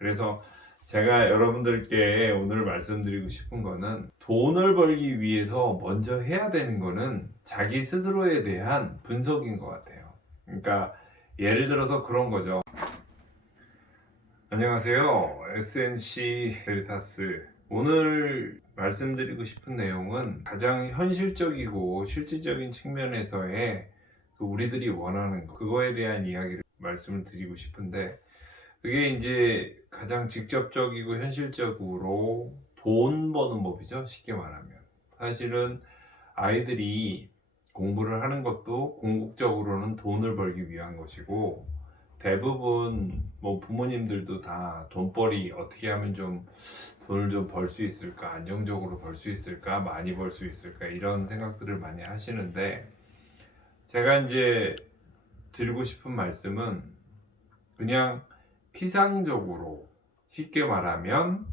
그래서 제가 여러분들께 오늘 말씀드리고 싶은 거는 돈을 벌기 위해서 먼저 해야 되는 거는 자기 스스로에 대한 분석인 것 같아요. 그러니까 예를 들어서 그런 거죠. 안녕하세요. SNC 베리타스. 오늘 말씀드리고 싶은 내용은 가장 현실적이고 실질적인 측면에서의 우리들이 원하는 거, 그거에 대한 이야기를 말씀을 드리고 싶은데, 그게 이제 가장 직접적이고 현실적으로 돈 버는 법이죠. 쉽게 말하면. 사실은 아이들이 공부를 하는 것도 궁극적으로는 돈을 벌기 위한 것이고, 대부분 부모님들도 다 돈벌이 어떻게 하면 좀 돈을 좀 벌 수 있을까, 안정적으로 벌 수 있을까, 많이 벌 수 있을까, 이런 생각들을 많이 하시는데, 제가 이제 드리고 싶은 말씀은 그냥 피상적으로, 쉽게 말하면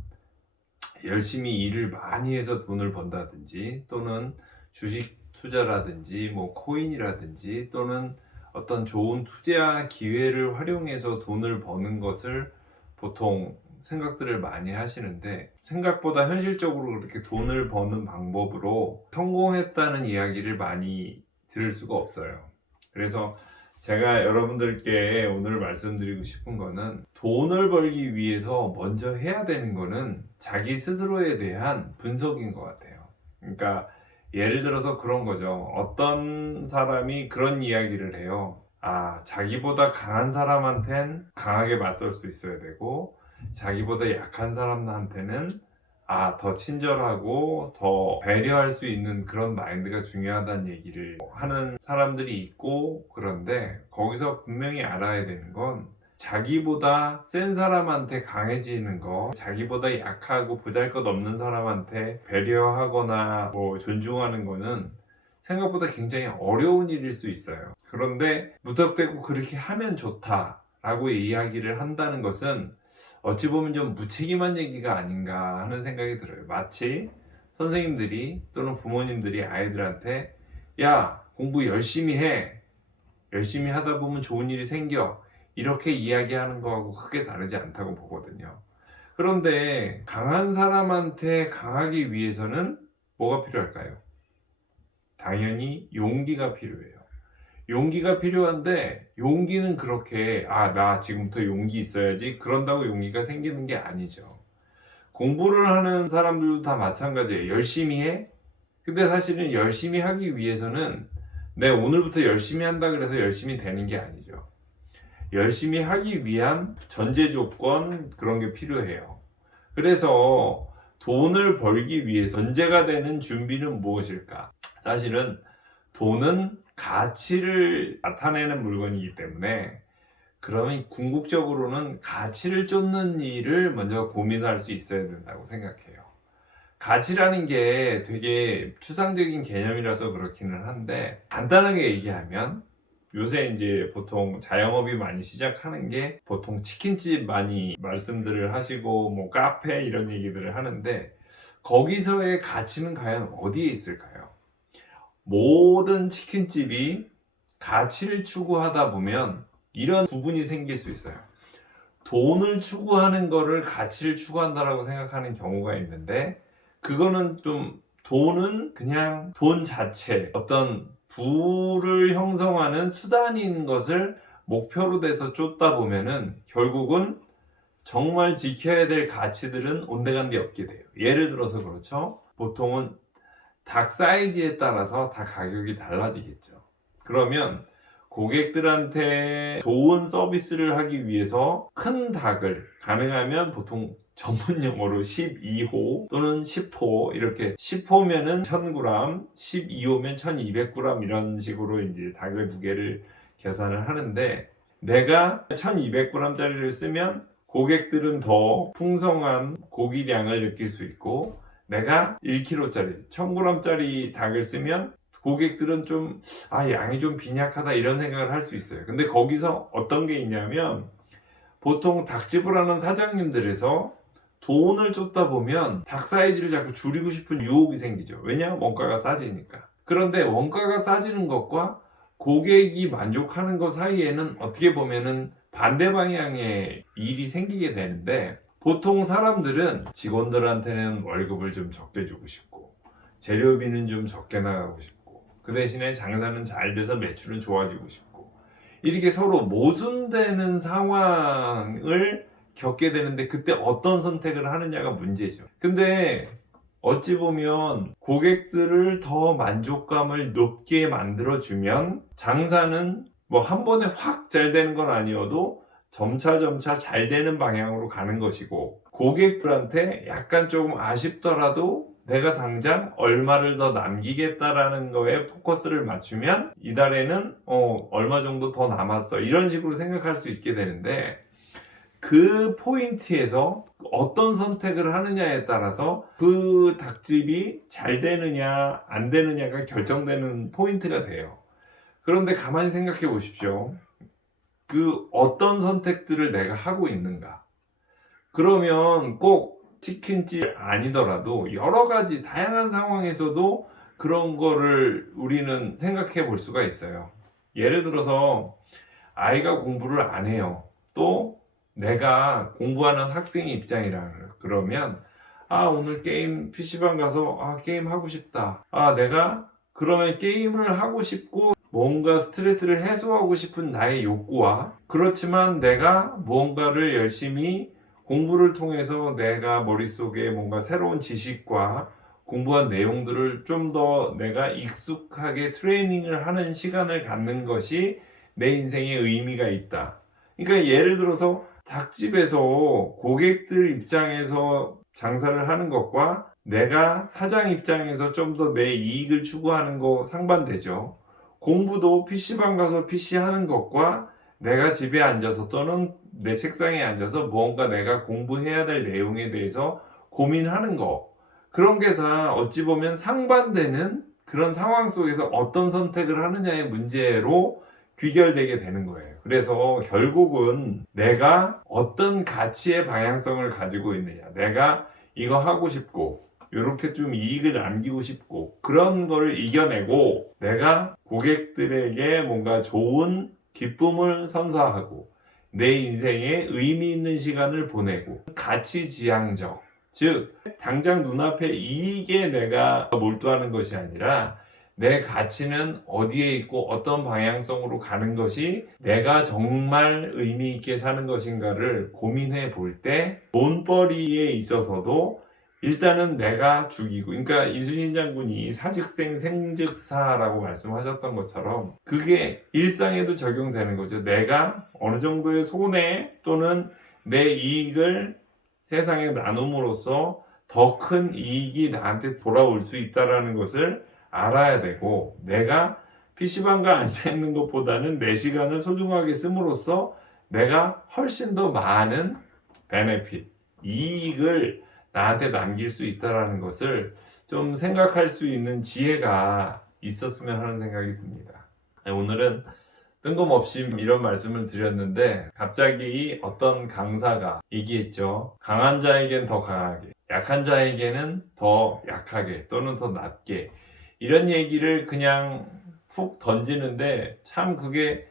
열심히 일을 많이 해서 돈을 번다든지, 또는 주식 투자라든지 코인이라든지, 또는 어떤 좋은 투자 기회를 활용해서 돈을 버는 것을 보통 생각들을 많이 하시는데, 생각보다 현실적으로 그렇게 돈을 버는 방법으로 성공했다는 이야기를 많이 들을 수가 없어요. 그래서 제가 여러분들께 오늘 말씀드리고 싶은 거는 돈을 벌기 위해서 먼저 해야 되는 거는 자기 스스로에 대한 분석인 것 같아요. 그러니까 예를 들어서 그런 거죠. 어떤 사람이 그런 이야기를 해요. 자기보다 강한 사람한텐 강하게 맞설 수 있어야 되고, 자기보다 약한 사람한테는 더 친절하고 더 배려할 수 있는 그런 마인드가 중요하다는 얘기를 하는 사람들이 있고, 그런데 거기서 분명히 알아야 되는 건 자기보다 센 사람한테 강해지는 거, 자기보다 약하고 보잘것없는 사람한테 배려하거나 존중하는 거는 생각보다 굉장히 어려운 일일 수 있어요. 그런데 무턱대고 그렇게 하면 좋다라고 이야기를 한다는 것은 어찌 보면 좀 무책임한 얘기가 아닌가 하는 생각이 들어요. 마치 선생님들이 또는 부모님들이 아이들한테 야, 공부 열심히 해, 열심히 하다 보면 좋은 일이 생겨, 이렇게 이야기하는 거하고 크게 다르지 않다고 보거든요. 그런데 강한 사람한테 강하기 위해서는 뭐가 필요할까요? 당연히 용기가 필요해요. 용기가 필요한데, 용기는 그렇게 나 지금부터 용기 있어야지 그런다고 용기가 생기는 게 아니죠. 공부를 하는 사람들도 다 마찬가지예요. 열심히 해? 근데 사실은 열심히 하기 위해서는 내 오늘부터 열심히 한다 그래서 열심히 되는 게 아니죠. 열심히 하기 위한 전제 조건, 그런 게 필요해요. 그래서 돈을 벌기 위해서 전제가 되는 준비는 무엇일까? 사실은 돈은 가치를 나타내는 물건이기 때문에, 그러면 궁극적으로는 가치를 쫓는 일을 먼저 고민할 수 있어야 된다고 생각해요. 가치라는 게 되게 추상적인 개념이라서 그렇기는 한데, 간단하게 얘기하면 요새 이제 보통 자영업이 많이 시작하는 게 보통 치킨집 많이 말씀들을 하시고 카페 이런 얘기들을 하는데, 거기서의 가치는 과연 어디에 있을까요? 모든 치킨집이 가치를 추구하다 보면 이런 부분이 생길 수 있어요. 돈을 추구하는 거를 가치를 추구한다라고 생각하는 경우가 있는데, 그거는 좀, 돈은 그냥 돈 자체, 어떤 부를 형성하는 수단인 것을 목표로 돼서 쫓다 보면은 결국은 정말 지켜야 될 가치들은 온데간데 없게 돼요. 예를 들어서 그렇죠. 보통은 닭 사이즈에 따라서 다 가격이 달라지겠죠. 그러면 고객들한테 좋은 서비스를 하기 위해서 큰 닭을, 가능하면 보통 전문 용어로 12호 또는 10호, 이렇게 10호면은 1000g, 12호면 1200g, 이런 식으로 이제 닭을 두 개를 계산을 하는데, 내가 1200g짜리를 쓰면 고객들은 더 풍성한 고기량을 느낄 수 있고, 내가 1kg짜리, 1000g짜리 닭을 쓰면 고객들은 좀 양이 좀 빈약하다, 이런 생각을 할 수 있어요. 근데 거기서 어떤 게 있냐면, 보통 닭집을 하는 사장님들에서 돈을 쫓다 보면 닭 사이즈를 자꾸 줄이고 싶은 유혹이 생기죠. 왜냐? 원가가 싸지니까. 그런데 원가가 싸지는 것과 고객이 만족하는 것 사이에는 어떻게 보면은 반대 방향의 일이 생기게 되는데, 보통 사람들은 직원들한테는 월급을 좀 적게 주고 싶고 재료비는 좀 적게 나가고 싶고 그 대신에 장사는 잘 돼서 매출은 좋아지고 싶고 이렇게 서로 모순되는 상황을 겪게 되는데, 그때 어떤 선택을 하느냐가 문제죠. 근데 어찌 보면 고객들을 더 만족감을 높게 만들어주면 장사는 뭐 한 번에 확 잘 되는 건 아니어도 점차 잘 되는 방향으로 가는 것이고, 고객들한테 약간 조금 아쉽더라도 내가 당장 얼마를 더 남기겠다라는 거에 포커스를 맞추면 이달에는 얼마 정도 더 남았어, 이런 식으로 생각할 수 있게 되는데, 그 포인트에서 어떤 선택을 하느냐에 따라서 그 닭집이 잘 되느냐 안 되느냐가 결정되는 포인트가 돼요. 그런데 가만히 생각해 보십시오. 그 어떤 선택들을 내가 하고 있는가? 그러면 꼭 치킨집 아니더라도 여러 가지 다양한 상황에서도 그런 거를 우리는 생각해 볼 수가 있어요. 예를 들어서 아이가 공부를 안 해요. 또 내가 공부하는 학생의 입장이라 그러면 오늘 게임 PC방 가서 게임 하고 싶다. 내가 그러면 게임을 하고 싶고 뭔가 스트레스를 해소하고 싶은 나의 욕구와, 그렇지만 내가 무언가를 열심히 공부를 통해서 내가 머릿속에 뭔가 새로운 지식과 공부한 내용들을 좀 더 내가 익숙하게 트레이닝을 하는 시간을 갖는 것이 내 인생에 의미가 있다. 그러니까 예를 들어서 닭집에서 고객들 입장에서 장사를 하는 것과 내가 사장 입장에서 좀 더 내 이익을 추구하는 거 상반되죠. 공부도 PC방 가서 PC 하는 것과 내가 집에 앉아서 또는 내 책상에 앉아서 무언가 내가 공부해야 될 내용에 대해서 고민하는 거, 그런 게 다 어찌 보면 상반되는 그런 상황 속에서 어떤 선택을 하느냐의 문제로 귀결되게 되는 거예요. 그래서 결국은 내가 어떤 가치의 방향성을 가지고 있느냐, 내가 이거 하고 싶고 이렇게 좀 이익을 남기고 싶고 그런 거를 이겨내고 내가 고객들에게 뭔가 좋은 기쁨을 선사하고 내 인생에 의미 있는 시간을 보내고 가치지향적, 즉 당장 눈앞에 이익에 내가 몰두하는 것이 아니라 내 가치는 어디에 있고 어떤 방향성으로 가는 것이 내가 정말 의미 있게 사는 것인가를 고민해 볼 때 돈벌이에 있어서도 일단은 내가 죽이고, 그러니까 이순신 장군이 사직생 생즉사라고 말씀하셨던 것처럼 그게 일상에도 적용되는 거죠. 내가 어느 정도의 손해 또는 내 이익을 세상에 나눔으로써 더 큰 이익이 나한테 돌아올 수 있다는 것을 알아야 되고, 내가 PC방가 앉아있는 것보다는 내 시간을 소중하게 씀으로써 내가 훨씬 더 많은 베네핏, 이익을 나한테 남길 수 있다는 것을 좀 생각할 수 있는 지혜가 있었으면 하는 생각이 듭니다. 오늘은 뜬금없이 이런 말씀을 드렸는데, 갑자기 어떤 강사가 얘기했죠. 강한 자에겐 더 강하게, 약한 자에게는 더 약하게 또는 더 낮게, 이런 얘기를 그냥 훅 던지는데 참 그게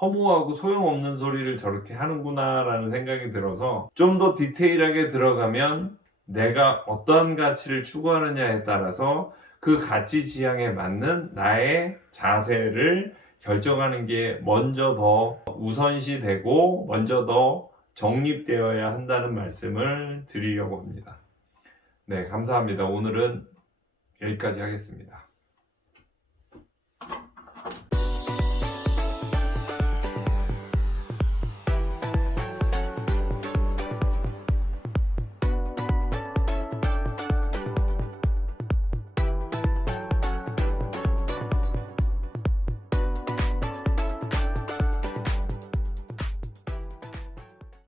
허무하고 소용없는 소리를 저렇게 하는구나 라는 생각이 들어서, 좀 더 디테일하게 들어가면 내가 어떤 가치를 추구하느냐에 따라서 그 가치 지향에 맞는 나의 자세를 결정하는 게 먼저 더 우선시 되고 먼저 더 정립되어야 한다는 말씀을 드리려고 합니다. 네, 감사합니다. 오늘은 여기까지 하겠습니다.